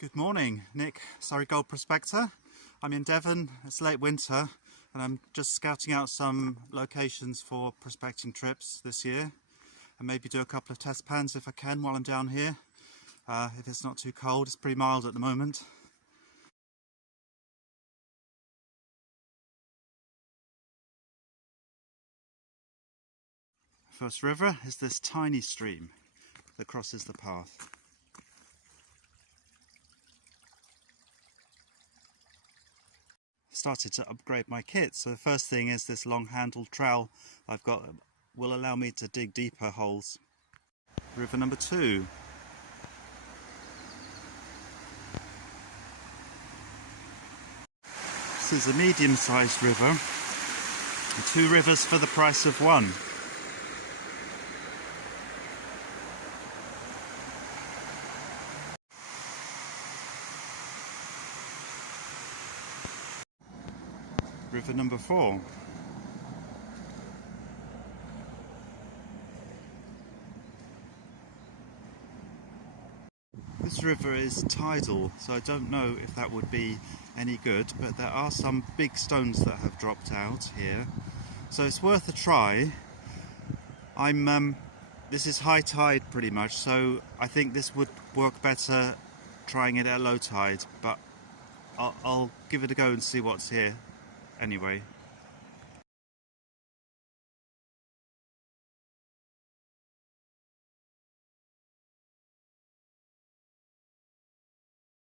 Good morning, Nick, Surrey Gold Prospector. I'm in Devon, it's late winter, and I'm just scouting out some locations for prospecting trips this year, and maybe do a couple of test pans if I can while I'm down here. If it's not too cold, it's pretty mild at the moment. First river is this tiny stream that crosses the path. Started to upgrade my kit, so the first thing is this long-handled trowel I've got will allow me to dig deeper holes. River number 2. This is a medium-sized river, 2 rivers for the price of 1. River number 4. This river is tidal, so I don't know if that would be any good, but there are some big stones that have dropped out here, so it's worth a try. This is high tide pretty much, so I think this would work better trying it at low tide, but I'll give it a go and see what's here anyway.